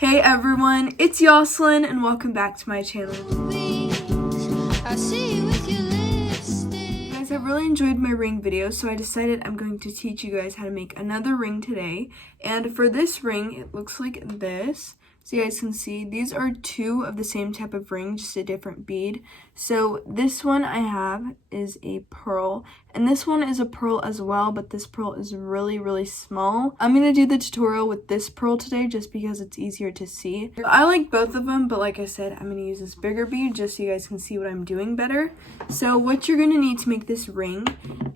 Hey everyone, it's Yoselin and welcome back to my channel. Guys, I've really enjoyed my ring videos, so I decided I'm going to teach you guys how to make another ring today. And for this ring, it looks like this. So you guys can see, these are two of the same type of ring, just a different bead. So this one I have is a pearl, and this one is a pearl as well, but this pearl is really small. I'm going to do the tutorial with this pearl today just because it's easier to see. I like both of them, but like I said, I'm going to use this bigger bead just so you guys can see what I'm doing better. So what you're going to need to make this ring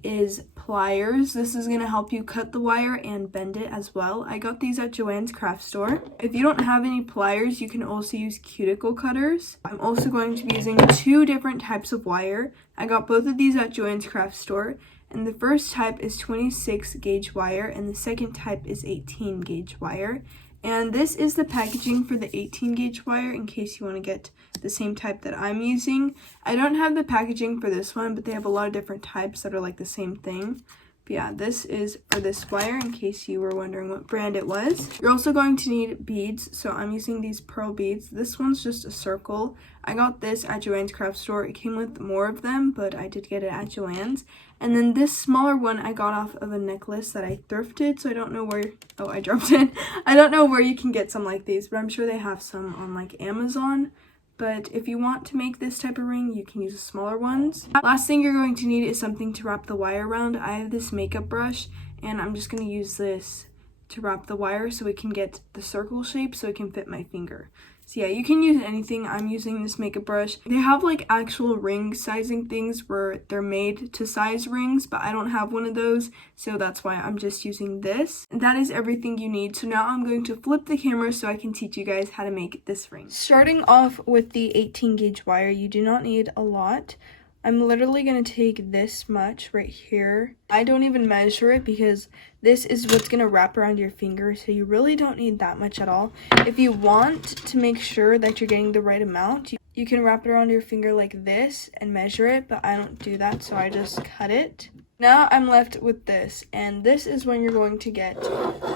is pliers. This is going to help you cut the wire and bend it as well. I got these at Joann's craft store. If you don't have any pliers, you can also use cuticle cutters. I'm also going to be using two different types of wire. I got both of these at Joann's craft store, and the first type is 26 gauge wire and the second type is 18 gauge wire. And this is the packaging for the 18 gauge wire in case you want to get the same type that I'm using. I don't have the packaging for this one, but they have a lot of different types that are like the same thing. But yeah, this is for this wire in case you were wondering what brand it was. You're also going to need beads, so I'm using these pearl beads. This one's just a circle. I got this at Joann's craft store. It came with more of them, but I did get it at Joann's. And then this smaller one I got off of a necklace that I thrifted, so I don't know where, oh, I dropped it. I don't know where you can get some like these, but I'm sure they have some on like Amazon. But if you want to make this type of ring, you can use the smaller ones. Last thing you're going to need is something to wrap the wire around. I have this makeup brush, and I'm just going to use this to wrap the wire so it can get the circle shape so it can fit my finger. So yeah, you can use anything. I'm using this makeup brush. They have like actual ring sizing things where they're made to size rings, but I don't have one of those, so that's why I'm just using this. And that is everything you need. So now I'm going to flip the camera so I can teach you guys how to make this ring. Starting off with the 18 gauge wire, you do not need a lot. I'm literally going to take this much right here. I don't even measure it because this is what's going to wrap around your finger, so you really don't need that much at all. If you want to make sure that you're getting the right amount, you can wrap it around your finger like this and measure it, but I don't do that, so I just cut it. Now I'm left with this, and this is when you're going to get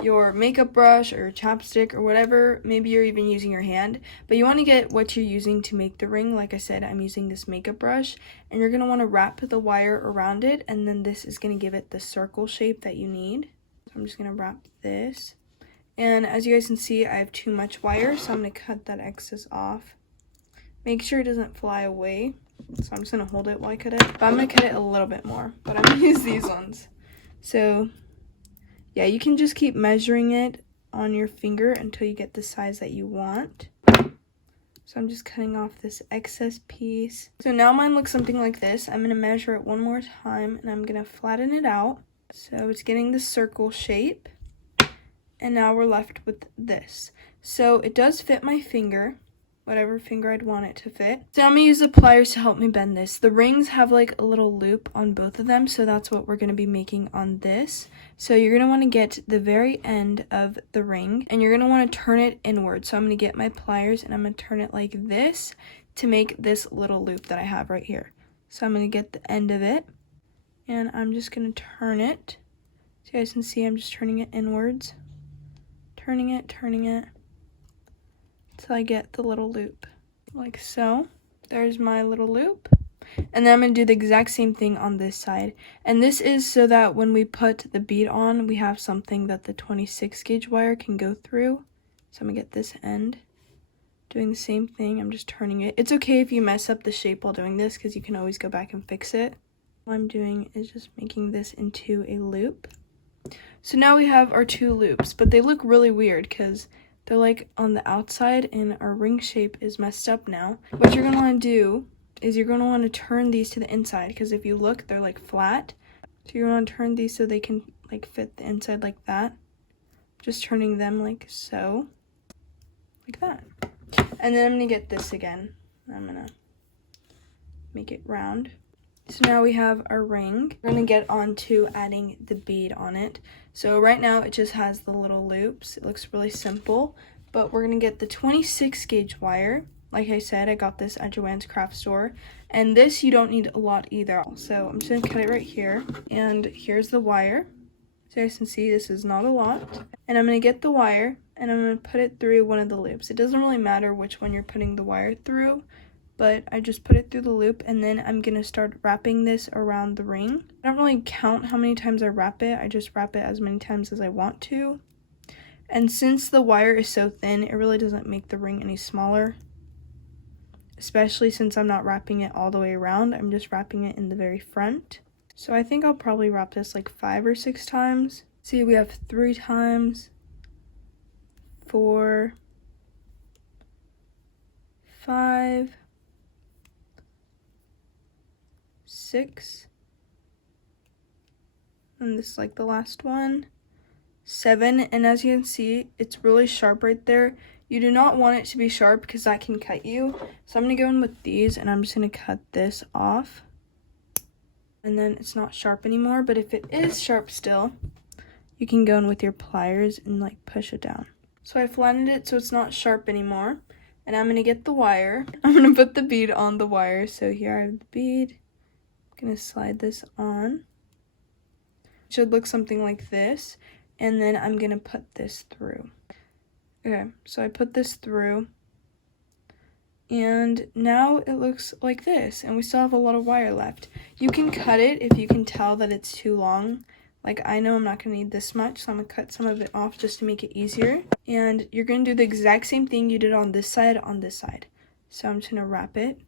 your makeup brush or chapstick or whatever. Maybe you're even using your hand, but you want to get what you're using to make the ring. Like I said, I'm using this makeup brush, and you're going to want to wrap the wire around it, and then this is going to give it the circle shape that you need. So I'm just going to wrap this, and as you guys can see, I have too much wire, so I'm going to cut that excess off. Make sure it doesn't fly away. So I'm just going to hold it while I cut it. But I'm going to cut it a little bit more. But I'm going to use these ones. So, yeah, you can just keep measuring it on your finger until you get the size that you want. So I'm just cutting off this excess piece. So now mine looks something like this. I'm going to measure it one more time, and I'm going to flatten it out. So it's getting the circle shape. And now we're left with this. So it does fit my finger, whatever finger I'd want it to fit. So I'm going to use the pliers to help me bend this. The rings have like a little loop on both of them, so that's what we're going to be making on this. So you're going to want to get the very end of the ring, and you're going to want to turn it inward. So I'm going to get my pliers, and I'm going to turn it like this to make this little loop that I have right here. So I'm going to get the end of it, and I'm just going to turn it. So you guys can see I'm just turning it inwards. Turning it, till I get the little loop, like so. There's my little loop. And then I'm going to do the exact same thing on this side. And this is so that when we put the bead on, we have something that the 26 gauge wire can go through. So I'm going to get this end. Doing the same thing, I'm just turning it. It's okay if you mess up the shape while doing this because you can always go back and fix it. What I'm doing is just making this into a loop. So now we have our two loops, but they look really weird because they're like on the outside and our ring shape is messed up now. What you're going to want to do is you're going to want to turn these to the inside because if you look, they're like flat. So you're going to turn these so they can like fit the inside like that. Just turning them like so. Like that. And then I'm going to get this again. I'm going to make it round. So now we have our ring. We're going to get on to adding the bead on it. So right now it just has the little loops. It looks really simple, but we're going to get the 26 gauge wire. Like I said, I got this at Joann's craft store, and this you don't need a lot either. So I'm just going to cut it right here, and here's the wire. So you guys can see this is not a lot. And I'm going to get the wire, and I'm going to put it through one of the loops. It doesn't really matter which one you're putting the wire through, but I just put it through the loop, and then I'm going to start wrapping this around the ring. I don't really count how many times I wrap it. I just wrap it as many times as I want to. And since the wire is so thin, it really doesn't make the ring any smaller. Especially since I'm not wrapping it all the way around. I'm just wrapping it in the very front. So I think I'll probably wrap this like 5 or 6 times. See, we have 3 times, 4, 5, 6, and this is like the last one, 7. And as you can see, it's really sharp right there. You do not want it to be sharp because that can cut you. So I'm going to go in with these, and I'm just going to cut this off. And then it's not sharp anymore, but if it is sharp still, you can go in with your pliers and like push it down. So I flattened it so it's not sharp anymore. And I'm going to get the wire. I'm going to put the bead on the wire. So here I have the bead. I'm going to slide this on. It should look something like this. And then I'm going to put this through. Okay, so I put this through. And now it looks like this. And we still have a lot of wire left. You can cut it if you can tell that it's too long. Like, I know I'm not going to need this much, so I'm going to cut some of it off just to make it easier. And you're going to do the exact same thing you did on this side. So I'm just going to wrap it.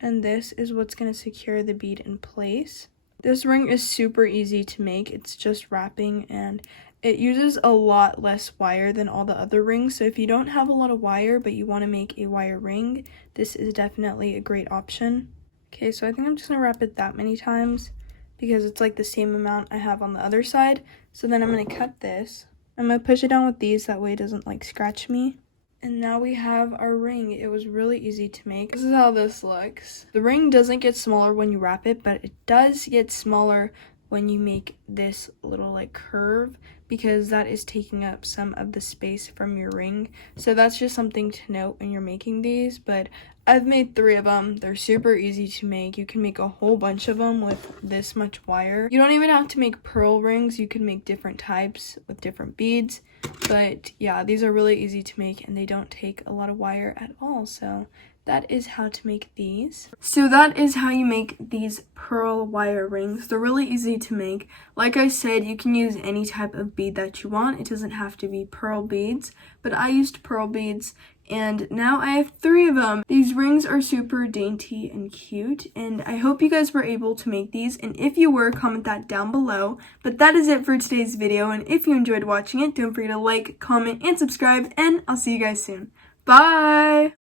And this is what's going to secure the bead in place. This ring is super easy to make. It's just wrapping, and it uses a lot less wire than all the other rings. So if you don't have a lot of wire, but you want to make a wire ring, this is definitely a great option. Okay, so I think I'm just going to wrap it that many times because it's like the same amount I have on the other side. So then I'm going to cut this. I'm going to push it down with these, that way it doesn't like scratch me. And now we have our ring. It was really easy to make. This is how this looks. The ring doesn't get smaller when you wrap it, but it does get smaller when you make this little like curve, because that is taking up some of the space from your ring. So that's just something to note when you're making these. But I've made 3 of them. They're super easy to make. You can make a whole bunch of them with this much wire. You don't even have to make pearl rings. You can make different types with different beads. But yeah, these are really easy to make, and they don't take a lot of wire at all. So that is how to make these. So that is how you make these pearl wire rings. They're really easy to make. Like I said, you can use any type of bead that you want. It doesn't have to be pearl beads, but I used pearl beads, and now I have 3 of them. These rings are super dainty and cute, and I hope you guys were able to make these, and if you were, comment that down below. But that is it for today's video, and if you enjoyed watching it, don't forget to like, comment, and subscribe, and I'll see you guys soon. Bye!